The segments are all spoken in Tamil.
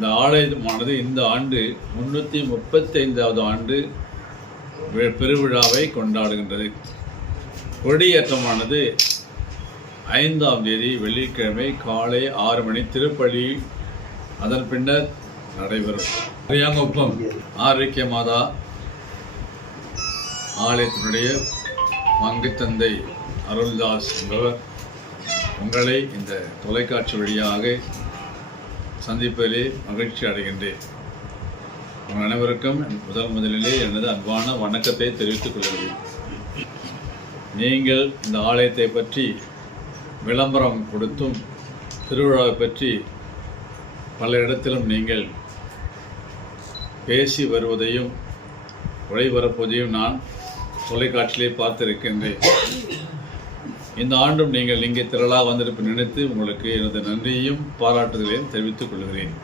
இந்த ஆலயமானது இந்த ஆண்டு முன்னூற்றி முப்பத்தைந்தாவது ஆண்டு பெருவிழாவை கொண்டாடுகின்றது. கொடியேற்றமானது ஐந்தாம் தேதி வெள்ளிக்கிழமை காலை ஆறு மணி திருப்பள்ளி அதன் பின்னர் நடைபெறும். அரியாங்குப்பம் ஆரோக்கிய மாதா ஆலயத்தினுடைய பங்குத்தந்தை அருள்தாஸ் என்பவர் உங்களை இந்த தொலைக்காட்சி வழியாக சந்திப்பதிலே மகிழ்ச்சி அடைகின்றேன். உங்கள் அனைவருக்கும் முதல் முதலிலே எனது அன்பான வணக்கத்தை தெரிவித்துக் கொள்கிறேன். நீங்கள் இந்த ஆலயத்தை பற்றி விளம்பரம் கொடுத்தும் திருவிழாவை பற்றி பல இடத்திலும் நீங்கள் பேசி வருவதையும் ஒளிபரப்புவதையும் நான் தொலைக்காட்சியிலே பார்த்திருக்கின்றேன். இந்த ஆண்டும் நீங்கள் இங்கே திரளாக வந்திருப்ப நினைத்து உங்களுக்கு எனது நன்றியையும் பாராட்டுதலையும் தெரிவித்துக் கொள்கிறேன்.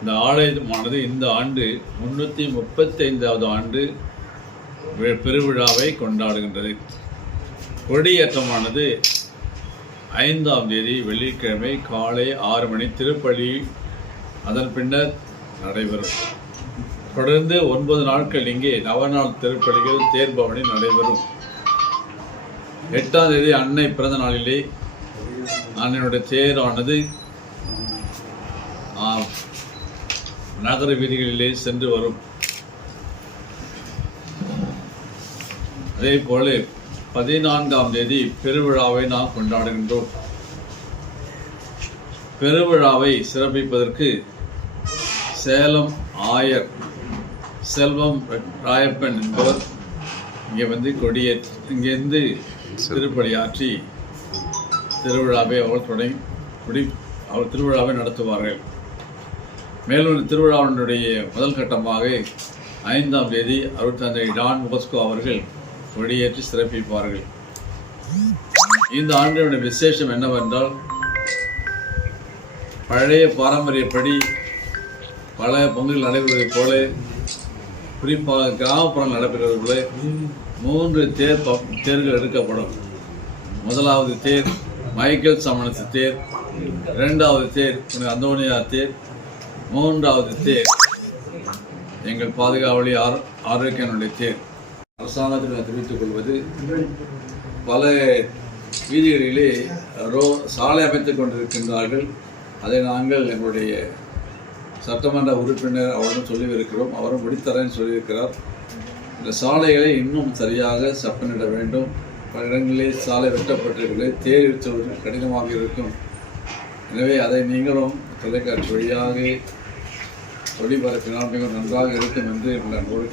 இந்த ஆலயமானது இந்த ஆண்டு முன்னூற்றி முப்பத்தைந்தாவது ஆண்டு பெருவிழாவை கொண்டாடுகின்றது. கொடியேற்றமானது ஐந்தாம் தேதி வெள்ளிக்கிழமை காலை ஆறு மணி திருப்பலி அதன் பின்னர் நடைபெறும். தொடர்ந்து ஒன்பது நாட்கள் இங்கே நவநாள் திருப்பலிகள் தேர்பவனி நடைபெறும். எட்டாம் தேதி அன்னை பிறந்த நாளிலே அன்னையுடைய தேரானது நகர வீதிகளிலே சென்று வரும். அதே போல பதினான்காம் தேதி பெருவிழாவை நாம் கொண்டாடுகின்றோம். பெருவிழாவை சிறப்பிப்பதற்கு சேலம் ஆயர் செல்வம் ராயப்பன் என்பவர் இங்கே வந்து கொடியே இங்கேருந்து திருப்பணியாற்றி திருவிழாவை அவர் தொடங்கி முடி அவர் திருவிழாவை நடத்துவார்கள். மேலும் இந்த திருவிழாவினுடைய முதல் கட்டமாக ஐந்தாம் தேதி அருட்தந்தை டான் மோஸ்கோ அவர்கள் கொடியேற்றி சிறப்பிப்பார்கள். இந்த ஆண்டினுடைய விசேஷம் என்னவென்றால் பழைய பாரம்பரியப்படி பல பொங்கல் நடைபெறுவதைப் போல குறிப்பாக கிராமப்புறம் நடைபெறுவது மூன்று தேர் ப- தேர்கள் எடுக்கப்படும். முதலாவது தேர் மைக்கேல் சமணத்து தேர் இரண்டாவது தேர் அந்தோனியார் தேர் மூன்றாவது தேர் எங்கள் பாதுகாவலி ஆர் ஆரோக்கியனுடைய தேர். அரசாங்கத்தில் நான் தெரிவித்துக் கொள்வது பல வீதிகளிலே ரோ சாலை அமைத்துக் கொண்டிருக்கின்றார்கள். அதை நாங்கள் எங்களுடைய சட்டமன்ற உறுப்பினர் அவரிடம் சொல்லியிருக்கிறோம் அவரும் முடித்தரேன்னு சொல்லியிருக்கிறார். இந்த சாலைகளை இன்னும் சரியாக சப்பனிட வேண்டும். பல இடங்களில் சாலை வெட்டப்பட்டிருக்கிறது. தேர் கடினமாக இருக்கும். எனவே அதை நீங்களும் தொலைக்காட்சி வழியாக ஒளிபரப்பினால் மிகவும் நன்றாக இருக்கும் என்று நான் கோரிக்கை